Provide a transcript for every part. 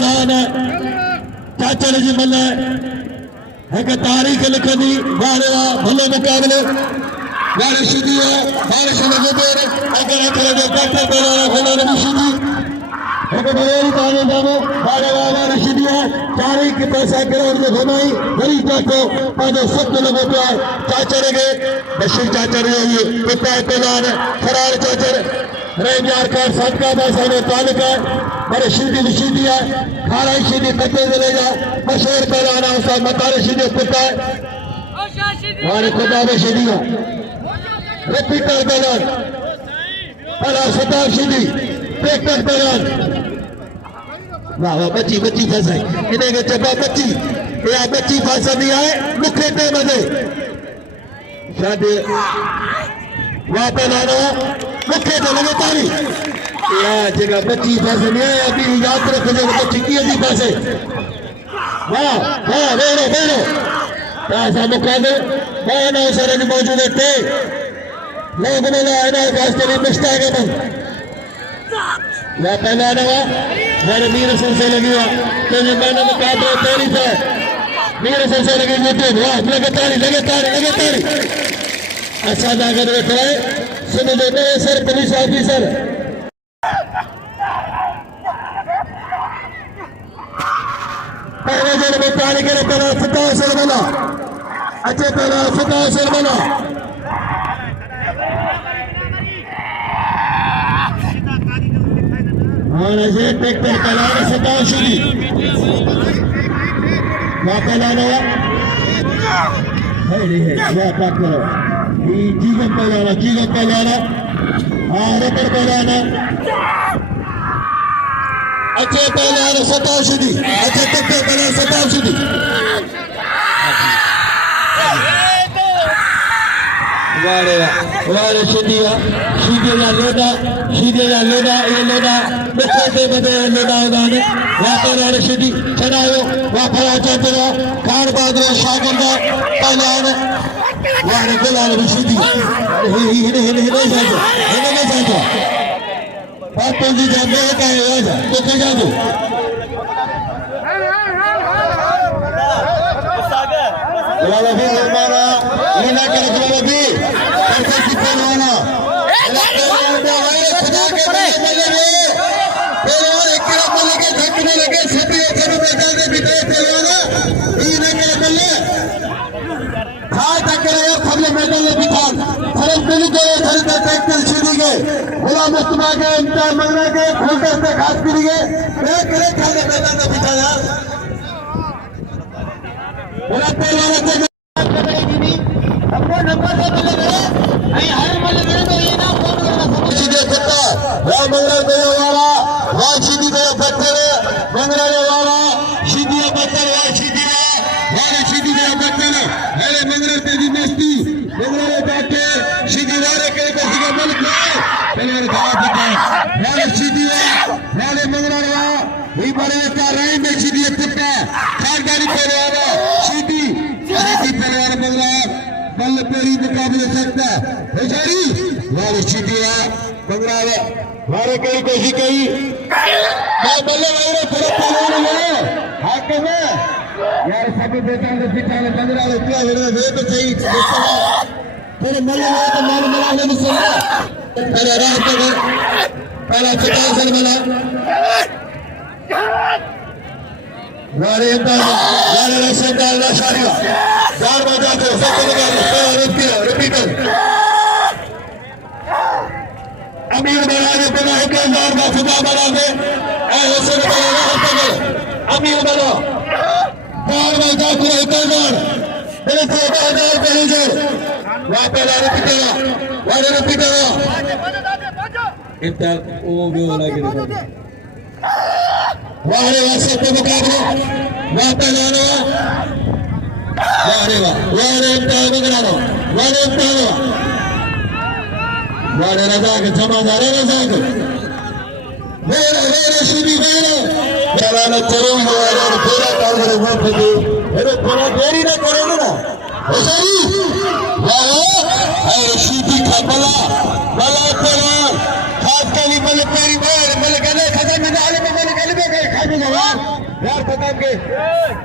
पहलवान चाचर जी मल एक तारीख लिखी वारे भले मुकाबले वारे शिदी वारे लगे देर अगर लगे डॉक्टर पहलवान भी शिदी एक बड़ेरी ताने जानो वारे वारे शिदी तारीख पैसा करोड़ में घुमाई गरीब को पादो सब लगे पे चाचर के बशीर चाचर ये पिता पहलवान फरार चाचर रेंजार का सबका पैसा ने तालिका बड़े शिदी शिदी है खारा शिदी पत्ते मिलेगा बशीर पहलवान उसका मतारे शिदी पिता वारे खुदा में शिदी रिपीटर पहलवान पहला सतार शिदी ट्रैक्टर पहलवान वाह वाह बच्ची बच्ची फंसाई इन्हें के चबा बच्ची या बच्ची फंसा नहीं आए मुखे पे मजे शायद वाह पहलवान मुखे तो लगे तारी या जगह बच्ची फंसे नहीं आए अभी याद रखो जगह बच्ची की अभी फंसे वाह वाह बेरो बेरो ऐसा मुकाबले बहुत अवसर मौजूद थे लोग मिला है कास्टली मिस्टेक है मैं पहला नवा मेरे मीर से लगी हुआ तो मैंने मुकाबले तेरी से मीर से लगी यूट्यूब वाह लगे तारी अच्छा जाकर बैठा है सुन लो सर पुलिस ऑफिसर पहले दिन में तारी के पहला फुटा सर बना अच्छे पहला फुटा सर बना और ऐसे ट्रैक्टर पहला फुटा शुरू वहाँ पहला नवा वह पाक करो जीवन पहलाना रबर पहलाना अच्छे पहलाना सताशुदी अच्छे तत्व पहला सताशुदी वारे वारे सीधिया लोदा ये लोदा बच्चे बदे लोदा उदाने वापस सीधी चढ़ाओ वापस चाचरा कार बादल शागिर्दा पहलान वारे गुलाल सीधी हिने जातो पापा जी जाते का आजा तो के जादू वाला भी हमारा लीला कर वाला भी ऐसे की पहलवाना खुदा के बल्ले पहलवान एक तरफ लगे धक्के लगे सभी करो मैदान में बिताए पहलवाना लीला कर बल्ले हां टक्कर है फले मैदान में बिठान फरक मिल गए धर तक ट्रैक्टर सीधी गए गुलाम मुस्तफा के इम्तियाज मंगना के खोलकर से घास पी गए एक करे खाने मैदान में बिठा यार पूरा पहलवान हमको नंबर से मिले गए हर मिले गए तो ये ना फोन करना सीधे कुत्ता राम मंगल गए वाला वाह सीधी गए पत्थर मंगल वाला सीधी पत्थर वाह सीधी वाले सीधी गए पत्थर अरे मंगल तेजी मस्ती मंगल जाके सीधी वाले के बस का बल खाए पहले धावा दिखा वाले सीधी वाले मंगल वाला ये बड़े का राय में सीधी कुत्ता खारदारी पहले वाला सीधी अरे पहलवान मंगल बल पेरी मुकाबले सकता बेचारी वाले सीधिया मंगल वाले कई कोशिश कई मैं बल्ले वाले थोड़ा पहलवान है हाथ में यार सभी बेटा ने पिता ने मंगल क्या हो रहा है तो सही तेरे मल्ले तो माल मिला नहीं सही पहले राह पे पहला चिता से मिला वारे रसदार शारिया चार बजा को रिपीटर अमीर बना के बना हुक्मदार का खुदा बना दे ऐसे अमीर बना चार बजा को हुक्मदार मेरे ठेकेदार मैनेजर वहाँ पे रिपीटर इतना वो भी लगे वारे वासे पे मुकाबले वहाँ पे जाने वारे इम्तियाज मंगरानो वारे रजा के जमादार रजा के मेरे सीधी मेरे चलाना चलो वारे पूरा काम करे वो फटे अरे पूरा देरी ना करो ना सही वाह अरे सीधी खपला बला पहलवान खास कली बल पेरी बल गले खत्म में डाले में बल गले में खाने लगा यार खत्म के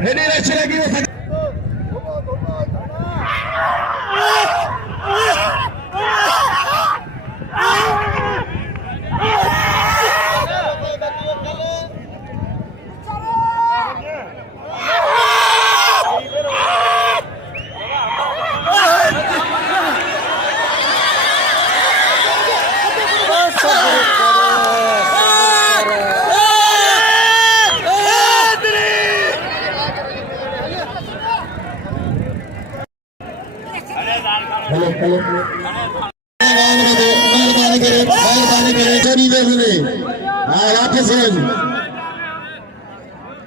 हेली रश लगी वो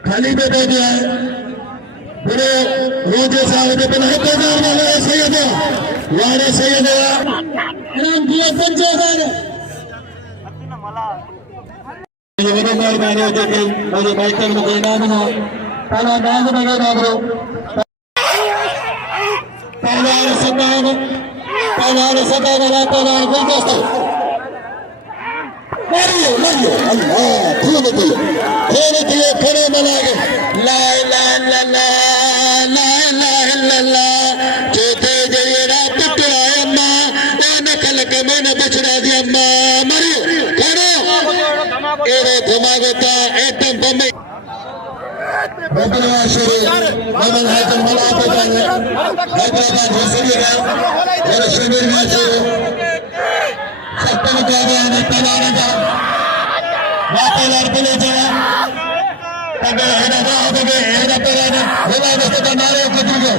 खाली पे दे दिया है पूरे रोजे साहब सैयद यार सैयद मेहरबानी होते मुझे बैठक में कोई नाम ना पहला नाम बगे नामरो पहला सदा वाला पहला कोई दोस्त मारियो मारियो अल्लाह खोल दिए खड़े बनाए ला इलाहा इल्लल्लाह ला इलाहा इल्लल्लाह जोते जयरा पुत्रा अम्मा ओने कलक मैंने बचड़ा दी अम्मा मारियो खड़ो एरे धमागता एकदम बम्बई बदलवा शुरू मोहम्मद हाजिर मला पे जाने हैदराबाद हंसली का और शिविर में शुरू सत्तर का ने तलाने का वापस ले जाए अगर हेरा हेरा तलाने हेरा बस नारे कुछ नारे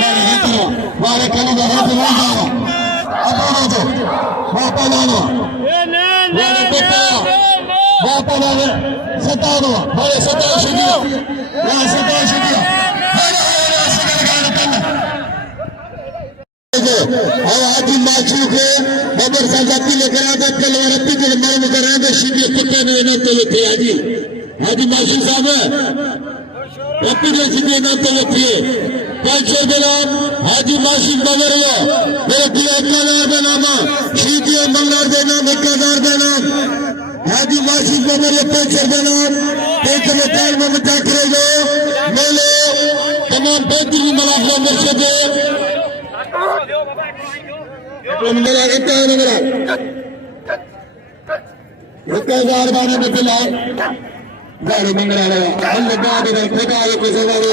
मारे हितो मारे कल हाथ में जाओ अब तो वापस आना मारे बेटा वापस आना सतानो मारे सता शुदिया या सता शुदिया आज माचू के बबर साजाती लेकर आगे तलवारती के मर्म कराएंगे सीधी कुत्ते में ना तो थे आज माचू साहब रत्ती के सीधे ना तो थे पांचों जनाब हाजी माशिक बबर हुआ मेरे दिल 1000 का नामा सीधी मंगलार देना 1000 देना हाजी माशिक बबर ये पांचों जनाब एक में ताल में मचा करेगा मेले तमाम बेहतरीन मलाफा मर्शद मेरा इतना मेरा 1000 बारे में दिला गाड़ी मंगला लगा अल्लाह गाड़ी में खुदा ये कुछ वाले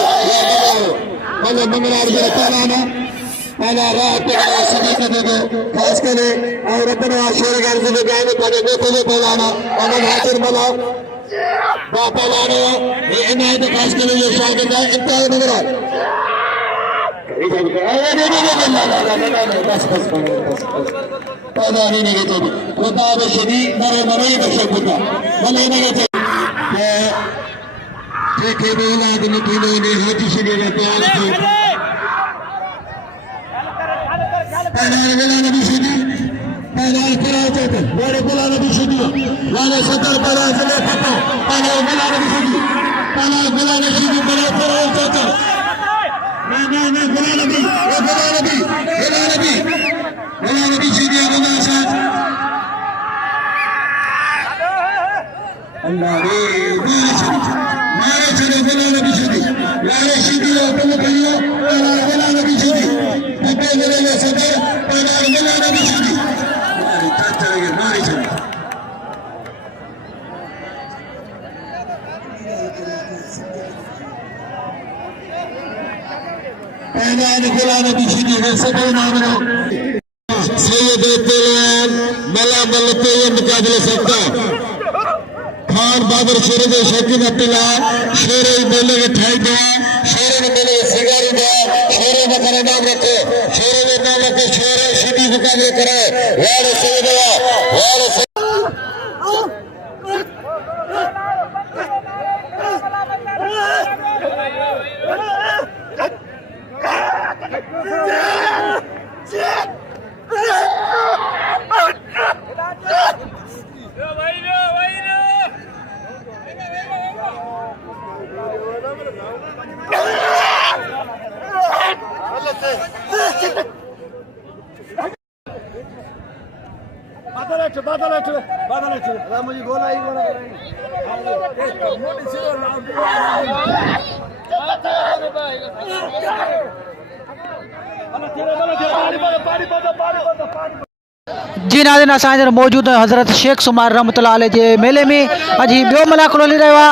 अल्लाह मंगला ये तालाना अल्लाह रात के सभी के दो खास करे और अपने आशीर्वाद गाड़ी में गाने पड़े को बोलाना अल्लाह हाजिर मला बापा लाना ये इनायत खास करे ये शागिर्द है इतना मेरा पैदा नहीं तो खुदा बशदी मरे मरे बशकुता भले नहीं देखे बोला दिन तीनों ने हाथी शरीर में प्यार थे पैदा बोला नबी शदी पैदा करा चाहते बड़े बोला नबी शदी वाले सदर पैदा चले पता पैदा बोला नबी शदी पैदा बोला नबी शदी बड़ा करा चाहते नहीं बोला नबी सीधी बोला साथ अल्लाह रे मारे चले बोला नबी सीधी लाले सीधी तुम कहियो बोला नबी सीधी पक्के बोले सदर पैदा बोला नबी सीधी मारे चाचा के मारे चले पैदा बोला नबी सीधी है सब नाम लो सैयद तलान मला मलते ये मुकाबले सबका खान बाबर शेरे दे शकीन अब्दुल्ला शेरे बोले के ठाई दो शेरे ने बोले सिगारी दो शेरे ने करे नाम रखे शेरे ने नाम रखे शेरे सीधी मुकाबले करे वाले सैयद वाले बादल मुझे गोला ही गोला जी नाज़रीन, असां हींअर मौजूद आहियूं हज़रत शेख सुमार रहमतुल्लाह अलैह जे मेले में। अॼु ॿियो मेला खुलियल रहियो आहे।